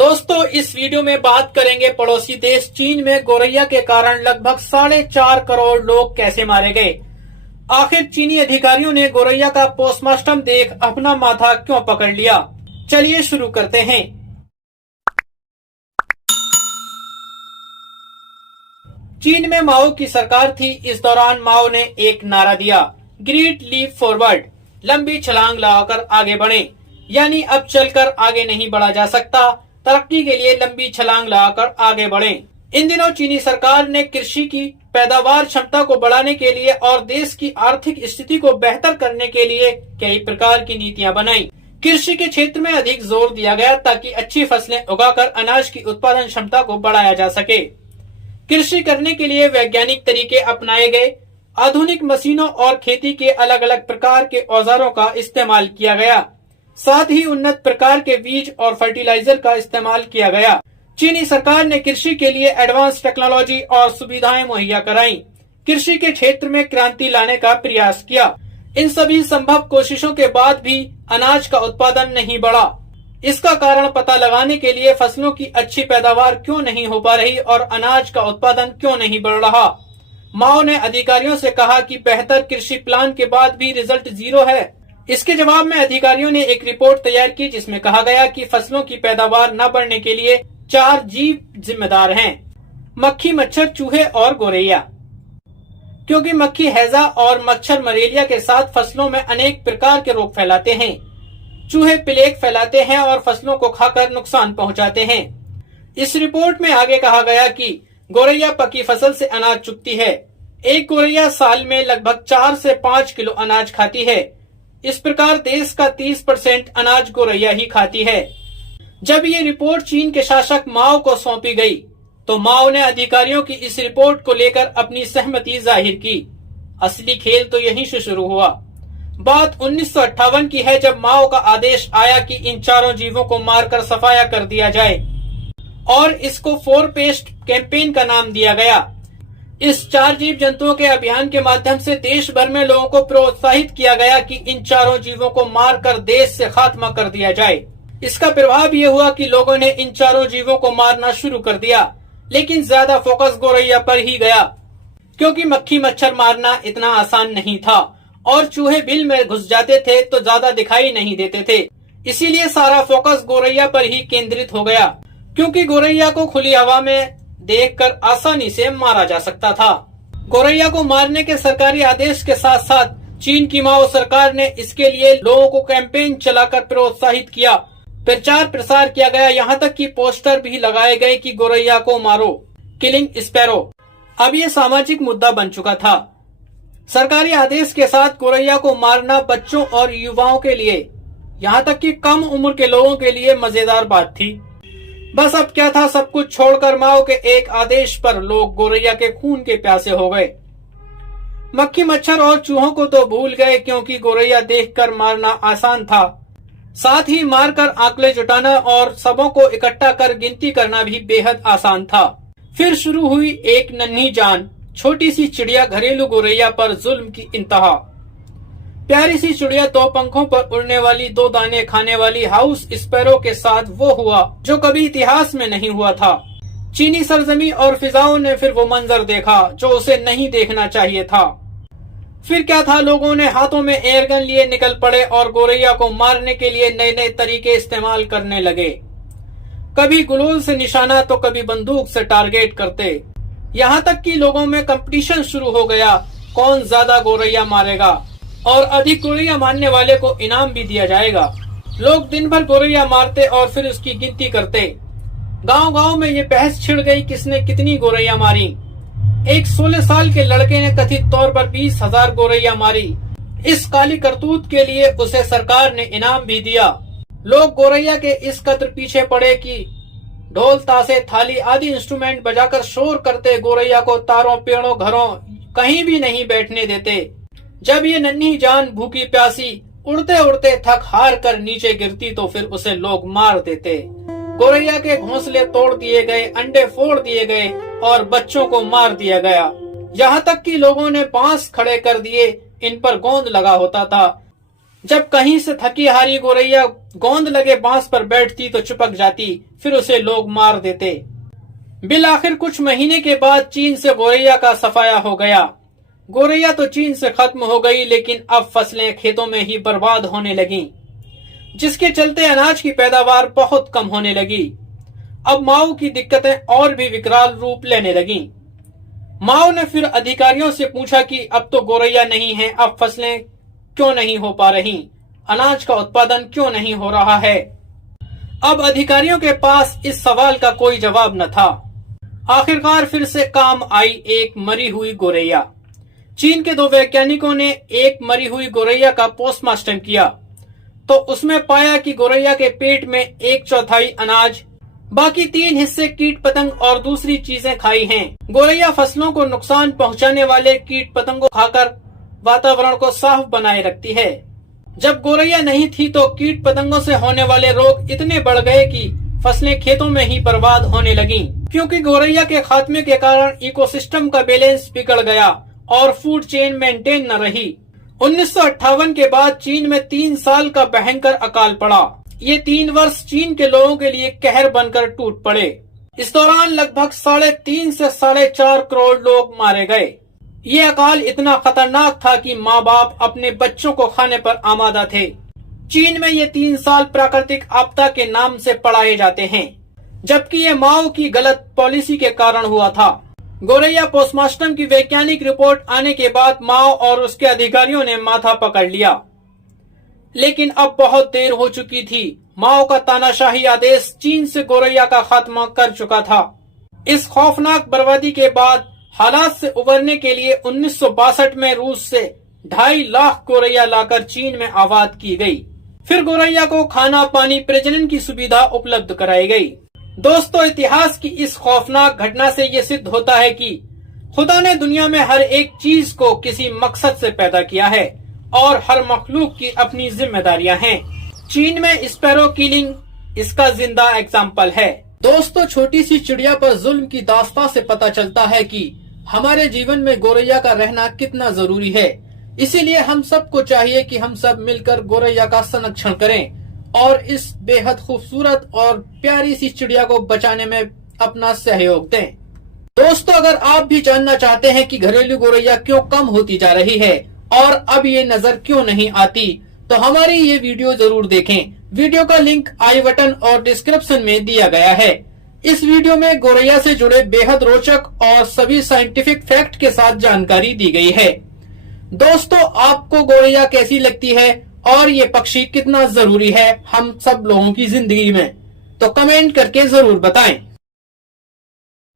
दोस्तों, इस वीडियो में बात करेंगे पड़ोसी देश चीन में गौरैया के कारण लगभग 4.5 करोड़ लोग कैसे मारे गए। आखिर चीनी अधिकारियों ने गौरैया का पोस्टमार्टम देख अपना माथा क्यों पकड़ लिया। चलिए शुरू करते हैं। चीन में माओ की सरकार थी। इस दौरान माओ ने एक नारा दिया, ग्रेट लीप फॉरवर्ड, लंबी छलांग लगाकर आगे बढ़े। यानी अब चलकर आगे नहीं बढ़ा जा सकता, तरक्की के लिए लंबी छलांग लगाकर आगे बढ़ें। इन दिनों चीनी सरकार ने कृषि की पैदावार क्षमता को बढ़ाने के लिए और देश की आर्थिक स्थिति को बेहतर करने के लिए कई प्रकार की नीतियां बनाई। कृषि के क्षेत्र में अधिक जोर दिया गया ताकि अच्छी फसलें उगाकर अनाज की उत्पादन क्षमता को बढ़ाया जा सके। कृषि करने के लिए वैज्ञानिक तरीके अपनाए गए। आधुनिक मशीनों और खेती के अलग अलग प्रकार के औजारों का इस्तेमाल किया गया। साथ ही उन्नत प्रकार के बीज और फर्टिलाइजर का इस्तेमाल किया गया। चीनी सरकार ने कृषि के लिए एडवांस टेक्नोलॉजी और सुविधाएं मुहैया कराई। कृषि के क्षेत्र में क्रांति लाने का प्रयास किया। इन सभी संभव कोशिशों के बाद भी अनाज का उत्पादन नहीं बढ़ा। इसका कारण पता लगाने के लिए फसलों की अच्छी पैदावार क्यों नहीं हो पा रही और अनाज का उत्पादन क्यों नहीं बढ़ रहा। माओ ने अधिकारियों से कहा कि बेहतर कृषि प्लान के बाद भी रिजल्ट 0 है। इसके जवाब में अधिकारियों ने एक रिपोर्ट तैयार की जिसमें कहा गया कि फसलों की पैदावार न बढ़ने के लिए 4 जीव जिम्मेदार हैं, मक्खी, मच्छर, चूहे और गौरैया। क्योंकि मक्खी हैजा और मच्छर मलेरिया के साथ फसलों में अनेक प्रकार के रोग फैलाते हैं। चूहे प्लेग फैलाते हैं और फसलों को खाकर नुकसान पहुंचाते हैं। इस रिपोर्ट में आगे कहा गया कि गौरैया पकी फसल से अनाज चुगती है। एक गौरैया साल में लगभग 4 से 5 किलो अनाज खाती है। इस प्रकार देश का 30% अनाज गौरैया ही खाती है। जब ये रिपोर्ट चीन के शासक माओ को सौंपी गई तो माओ ने अधिकारियों की इस रिपोर्ट को लेकर अपनी सहमति जाहिर की। असली खेल तो यहीं से शुरू हुआ। बात 1958 की है जब माओ का आदेश आया कि इन चारों जीवों को मारकर सफाया कर दिया जाए और इसको 4 पेस्ट कैंपेन का नाम दिया गया। इस 4 जीव जंतुओं के अभियान के माध्यम से देश भर में लोगों को प्रोत्साहित किया गया कि इन चारों जीवों को मारकर देश से खात्मा कर दिया जाए। इसका प्रभाव ये हुआ कि लोगों ने इन चारों जीवों को मारना शुरू कर दिया, लेकिन ज्यादा फोकस गौरैया पर ही गया क्योंकि मक्खी मच्छर मारना इतना आसान नहीं था और चूहे बिल में घुस जाते थे तो ज्यादा दिखाई नहीं देते थे। इसीलिए सारा फोकस गौरैया पर ही केंद्रित हो गया क्योंकि गौरैया को खुली हवा में देखकर आसानी से मारा जा सकता था। गौरैया को मारने के सरकारी आदेश के साथ साथ चीन की माओ सरकार ने इसके लिए लोगों को कैंपेन चलाकर प्रोत्साहित किया। प्रचार प्रसार किया गया, यहाँ तक कि पोस्टर भी लगाए गए कि गौरैया को मारो, किलिंग स्पैरो। अब ये सामाजिक मुद्दा बन चुका था। सरकारी आदेश के साथ गौरैया को मारना बच्चों और युवाओं के लिए, यहाँ तक कि कम उम्र के लोगों के लिए मजेदार बात थी। बस अब क्या था, सब कुछ छोड़कर माओ के एक आदेश पर लोग गौरैया के खून के प्यासे हो गए। मक्खी मच्छर और चूहों को तो भूल गए क्योंकि गौरैया देखकर मारना आसान था। साथ ही मारकर आंकड़े जुटाना और सबों को इकट्ठा कर गिनती करना भी बेहद आसान था। फिर शुरू हुई एक नन्ही जान, छोटी सी चिड़िया घरेलू गौरैया पर जुल्म की इंतहा। प्यारी सी चिड़िया 2 पंखों पर उड़ने वाली, 2 दाने खाने वाली हाउस स्पैरो के साथ वो हुआ जो कभी इतिहास में नहीं हुआ था। चीनी सरजमी और फिजाओं ने फिर वो मंजर देखा जो उसे नहीं देखना चाहिए था। फिर क्या था, लोगों ने हाथों में एयरगन लिए निकल पड़े और गौरैया को मारने के लिए नए नए तरीके इस्तेमाल करने लगे। कभी गुलोल से निशाना तो कभी बंदूक से टारगेट करते। यहाँ तक कि लोगों में कंपटीशन शुरू हो गया, कौन ज्यादा गौरैया मारेगा और अधिक गौरैया मारने वाले को इनाम भी दिया जाएगा। लोग दिन भर गौरैया मारते और फिर उसकी गिनती करते। गांव गांव में ये बहस छिड़ गई किसने कितनी गौरैया मारी। एक 16 साल के लड़के ने कथित तौर पर 20,000 गौरैया मारी। इस काली करतूत के लिए उसे सरकार ने इनाम भी दिया। लोग गौरैया के इस कद्र पीछे पड़े कि ढोल, ताशे, थाली आदि इंस्ट्रूमेंट बजाकर शोर करते गौरैया को तारों, पेड़ों, घरों कहीं भी नहीं बैठने देते। जब ये नन्ही जान भूखी प्यासी उड़ते उड़ते थक हार कर नीचे गिरती तो फिर उसे लोग मार देते। गौरैया के घोंसले तोड़ दिए गए, अंडे फोड़ दिए गए और बच्चों को मार दिया गया। यहाँ तक कि लोगों ने बांस खड़े कर दिए, इन पर गोंद लगा होता था। जब कहीं से थकी हारी गौरैया गोंद लगे बांस पर बैठती तो चिपक जाती, फिर उसे लोग मार देते। बिल आखिर कुछ महीने के बाद चीन से गोरैया का सफाया हो गया। गोरैया तो चीन से खत्म हो गई, लेकिन अब फसलें खेतों में ही बर्बाद होने लगीं, जिसके चलते अनाज की पैदावार बहुत कम होने लगी। अब माओ की दिक्कतें और भी विकराल रूप लेने लगीं। माओ ने फिर अधिकारियों से पूछा कि अब तो गोरैया नहीं है, अब फसलें क्यों नहीं हो पा रही, अनाज का उत्पादन क्यों नहीं हो रहा है। अब अधिकारियों के पास इस सवाल का कोई जवाब न था। आखिरकार फिर से काम आई एक मरी हुई गोरैया। चीन के 2 वैज्ञानिकों ने एक मरी हुई गोरैया का पोस्टमार्टम किया, तो उसमें पाया कि गोरैया के पेट में 1/4 अनाज, बाकी 3 हिस्से कीट पतंग और दूसरी चीजें खाई हैं। गोरैया फसलों को नुकसान पहुंचाने वाले कीट पतंगों खाकर वातावरण को साफ बनाए रखती है। जब गोरैया नहीं थी तो कीट पतंगों से होने वाले रोग इतने बढ़ गए कि फसलें खेतों में ही बर्बाद होने लगीं, क्योंकि गोरैया के खात्मे के कारण इकोसिस्टम का बैलेंस बिगड़ गया और फूड चेन मेंटेन न रही। 1958 के बाद चीन में 3 साल का भयंकर अकाल पड़ा। ये 3 वर्ष चीन के लोगों के लिए कहर बनकर टूट पड़े। इस दौरान लगभग 3.5 से 4.5 करोड़ लोग मारे गए। ये अकाल इतना खतरनाक था कि माँ बाप अपने बच्चों को खाने पर आमादा थे। चीन में ये 3 साल प्राकृतिक आपदा के नाम से पढ़ाए जाते हैं, जबकि ये माओ की गलत पॉलिसी के कारण हुआ था। गोरैया पोस्टमार्टम की वैज्ञानिक रिपोर्ट आने के बाद माओ और उसके अधिकारियों ने माथा पकड़ लिया, लेकिन अब बहुत देर हो चुकी थी। माओ का तानाशाही आदेश चीन से गोरैया का खात्मा कर चुका था। इस खौफनाक बर्बादी के बाद हालात से उबरने के लिए 1962 में रूस से 2.5 लाख गोरैया लाकर चीन में आबाद की गई। फिर गोरैया को खाना पानी प्रजनन की सुविधा उपलब्ध कराई गई। दोस्तों, इतिहास की इस खौफनाक घटना से ये सिद्ध होता है कि खुदा ने दुनिया में हर एक चीज को किसी मकसद से पैदा किया है और हर मखलूक की अपनी जिम्मेदारियां हैं। चीन में स्पैरो किलिंग इसका जिंदा एग्जाम्पल है। दोस्तों, छोटी सी चिड़िया पर जुल्म की दास्तां से पता चलता है कि हमारे जीवन में गोरैया का रहना कितना जरूरी है। इसीलिए हम सबको चाहिए कि हम सब मिलकर गोरैया का संरक्षण करें और इस बेहद खूबसूरत और प्यारी सी चिड़िया को बचाने में अपना सहयोग दें। दोस्तों, अगर आप भी जानना चाहते हैं कि घरेलू गोरैया क्यों कम होती जा रही है और अब ये नजर क्यों नहीं आती, तो हमारी ये वीडियो जरूर देखें। वीडियो का लिंक आई बटन और डिस्क्रिप्शन में दिया गया है। इस वीडियो में गोरैया से जुड़े बेहद रोचक और सभी साइंटिफिक फैक्ट के साथ जानकारी दी गई है। दोस्तों, आपको गोरैया कैसी लगती है और ये पक्षी कितना जरूरी है हम सब लोगों की जिंदगी में, तो कमेंट करके जरूर बताएं।